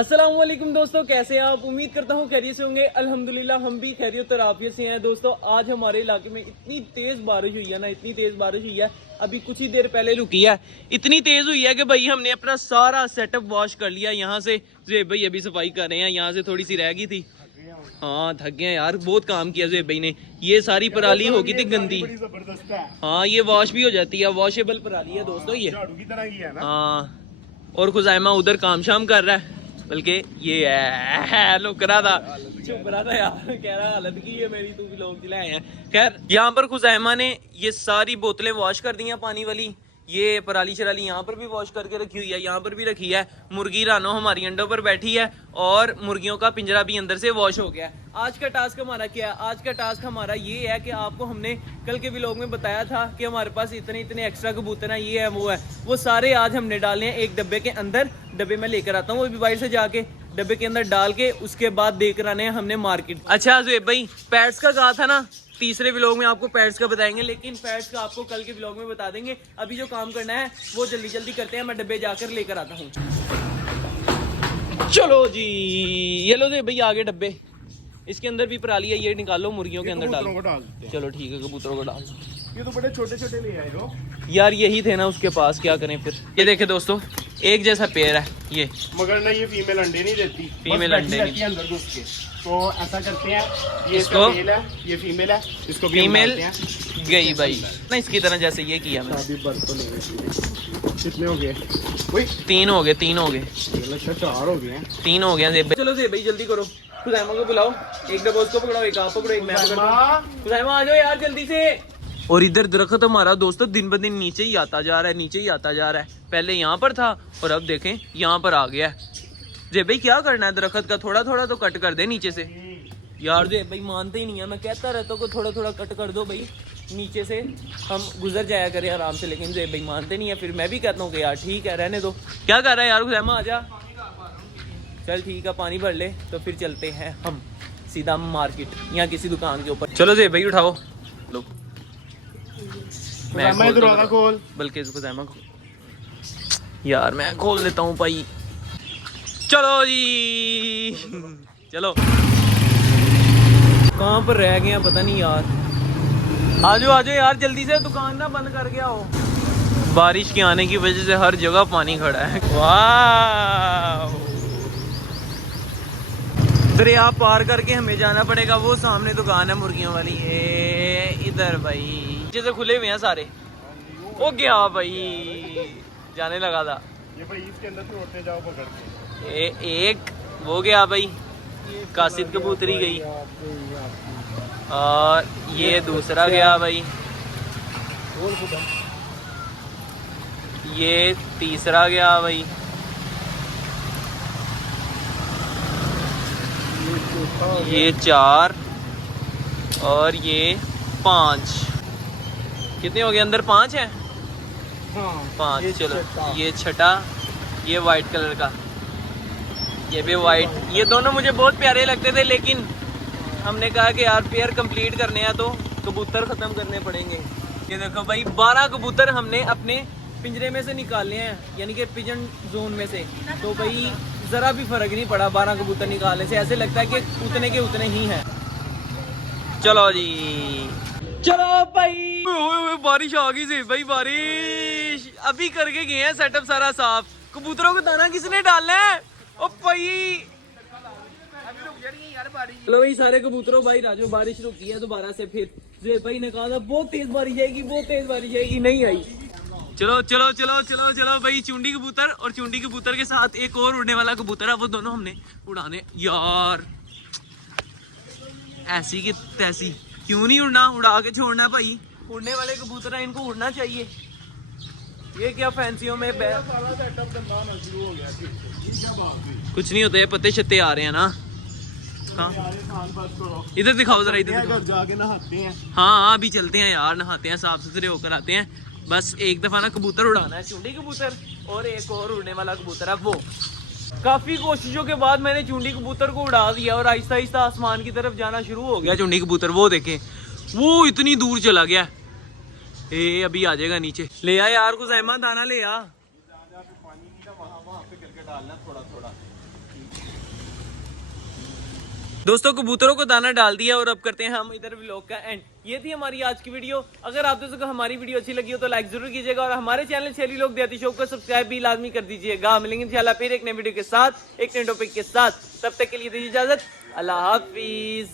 अस्सलाम वालेकुम दोस्तों, कैसे हैं आप? उम्मीद करता हूँ खैरियत से होंगे। अल्हम्दुलिल्लाह हम भी खैरियत और आफियत से हैं। दोस्तों आज हमारे इलाके में इतनी तेज बारिश हुई है ना, इतनी तेज बारिश हुई है, अभी कुछ ही देर पहले रुकी है। इतनी तेज हुई है कि भाई हमने अपना सारा सेटअप वॉश कर लिया। यहाँ से ज़ुहैब भाई अभी सफाई कर रहे हैं, यहाँ से थोड़ी सी रह गई थी। हाँ थक गए यार, बहुत काम किया ज़ुहैब भाई ने। ये सारी पराली हो गई थी गंदी। हाँ ये वॉश भी हो जाती है, वॉशेबल पराली है दोस्तों ये। हाँ और खुज़ैमा उधर काम शाम कर रहा है, बल्कि ये है लुक रहा था, चुप रहा था यार, कह रहा हालत की है मेरी, तू भी लोग चलाए हैं। खैर यहाँ पर खुज़ैमा ने ये सारी बोतलें वॉश कर दी हैं पानी वाली। ये पराली शराली यहाँ पर भी वॉश करके रखी हुई है, यहाँ पर भी रखी है। मुर्गी रानो हमारी अंडों पर बैठी है और मुर्गियों का पिंजरा भी अंदर से वॉश हो गया है। आज का टास्क हमारा क्या है? आज का टास्क हमारा ये है कि आपको हमने कल के व्लॉग में बताया था कि हमारे पास इतने इतने एक्स्ट्रा कबूतर हैं, ये है वो सारे आज हमने डाले हैं एक डब्बे के अंदर। डब्बे में लेकर आता हूँ वो भी बाहर से जाके, डब्बे के अंदर डाल के उसके बाद देकर आने हैं हमने मार्केट। अच्छा ज़ुहैब भाई पैड्स का कहा था ना, तीसरे व्लॉग में आपको पैड्स का बताएंगे, लेकिन पैड्स का आपको कल के व्लॉग में बता देंगे। अभी जो काम करना है वो जल्दी जल्दी करते हैं, मैं डब्बे जाकर लेकर आता हूँ। चलो जी, ये लो ज़ुहैब भाई आगे डब्बे, इसके अंदर भी पराली है, ये निकालो मुर्गियों के अंदर डालो। चलो ठीक है, कबूतरों को डाल दो। ये तो बड़े छोटे छोटे ले आए हो यार, यही थे ना उसके पास, क्या करें फिर। ये देखे दोस्तों, एक जैसा पेड़ है ये, मगर ना ये फीमेल अंडे नहीं देती, फीमेल अंडे नहीं अंदर घुस के। तो ऐसा करते हैं, ये इसको मेल है, ये फीमेल है, इसको भी फीमेल हैं। गई भाई ना, इसकी तरह जैसे ये किया मैंने। अभी बर्फ तो नहीं गई। कितने हो गए? वही तीन हो गए, अच्छा 4 हो गए हैं। 3 हो गए ज़ुहैब। चलो ज़ुहैब भाई जल्दी करो, खुज़ैमा को बुलाओ, एक डब्बा उसको पकड़ाओ, एक आप पकड़ो, एक मैं पकड़ो। खुज़ैमा आ जाओ यार जल्दी से। और इधर दरख्त हमारा दोस्तों दिन ब दिन नीचे ही आता जा रहा है, नीचे ही आता जा रहा है। पहले यहाँ पर था और अब देखें यहाँ पर आ गया है। ज़ुहैब भाई क्या करना है दरख्त का, थोड़ा थोड़ा तो कट कर दे नीचे से। यार ज़ुहैब भाई मानते ही नहीं है, मैं कहता रहता हूँ थोड़ा थोड़ा कट कर दो भाई, नीचे से हम गुजर जाया करें आराम से, लेकिन ज़ुहैब भाई मानते नहीं है। फिर मैं भी कहता हूँ कि यार ठीक है रहने दो। क्या कर रहा है यार खुज़ैमा, आ जा। चल ठीक है, पानी भर ले तो फिर चलते हैं हम सीधा मार्केट या किसी दुकान के ऊपर। चलो ज़ुहैब भाई उठाओ लो, मैं खोल, बल्कि इसको खुज़ैमा को यार मैं खोल देता हूँ भाई। चलो जी चलो, कहाँ पर रह गए हैं पता नहीं यार। आजो आजो यार जल्दी से, दुकान ना बंद कर गया हो। बारिश के आने की वजह से हर जगह पानी खड़ा है। वाह, दरिया पार करके हमें जाना पड़ेगा, वो सामने दुकान है मुर्गियों वाली है इधर भाई, जैसे खुले हुए हैं सारे। ओ गया भाई, जाने लगा था ये भाई इसके अंदर से उड़ते जाओ पकड़ के। एक वो गया भाई, कासिद कबूतरी गई, और ये दूसरा गया भाई, ये तीसरा गया भाई, ये 4 और ये 5। कितने हो गए अंदर? 5 है। हाँ 5। चलो ये छठा, ये वाइट कलर का, ये भी वाइट। ये दोनों मुझे बहुत प्यारे लगते थे, लेकिन हमने कहा कि यार पेयर कंप्लीट करने हैं तो कबूतर ख़त्म करने पड़ेंगे। ये देखो भाई 12 कबूतर हमने अपने पिंजरे में से निकाले हैं, यानी कि पिजन जोन में से। तो भाई ज़रा भी फ़र्क नहीं पड़ा 12 कबूतर निकालने से, ऐसे लगता है कि उतने के उतने ही हैं। चलो जी चलो भाई, बारिश आ गई थी भाई, बारिश अभी करके गए हैं सेटअप सारा साफ। कबूतरों को दाना किसने डालना है? ओ भाई चलो भाई सारे कबूतरों भाई राजो, बारिश रुकी है दोबारा से। फिर ज़ुहैब भाई ने कहा था बहुत तेज बारिश आएगी, बहुत तेज बारिश आएगी, नहीं आई। चलो चलो चलो चलो चलो भाई, चुंडी कबूतर और चुंडी कबूतर के साथ एक और उड़ने वाला कबूतर है, वो दोनों हमने उड़ाने। यार ऐसी की तैसी क्यों नहीं उड़ना, उड़ा के छोड़ना भाई। उड़ने वाले कबूतर है, इनको उड़ना चाहिए। ये क्या फैंसियों में कुछ नहीं होता है, पत्ते छत्ते आ रहे हैं ना। इधर दिखाओ जरा, इधर जाके नहाते हैं। हाँ अभी चलते हैं यार, नहाते हैं, साफ सुथरे होकर आते हैं। बस एक दफा ना कबूतर उड़ाना है, चुंडी कबूतर, और एक और उड़ने वाला कबूतर है वो। काफी कोशिशों के बाद मैंने चुंडी कबूतर को उड़ा दिया और आहिस्ता आहिस्ता आसमान की तरफ जाना शुरू हो गया चुंडी कबूतर। वो देखे वो इतनी दूर चला गया, ए अभी आ जाएगा नीचे। ले आ यार खुज़ैमा दाना ले आ। दोस्तों कबूतरों को दाना डाल दिया और अब करते हैं हम इधर व्लॉग का एंड। ये थी हमारी आज की वीडियो। अगर आप दोस्तों को हमारी वीडियो अच्छी लगी हो तो लाइक जरूर कीजिएगा और हमारे चैनल शहरी लोग देहाती शो को सब्सक्राइब भी लाजमी कर दीजिएगा। मिलेंगे इंशाल्लाह फिर एक नई वीडियो के साथ, एक नए टॉपिक के साथ। तब तक के लिए दीजिए इजाजत। अल्लाह हाफिज।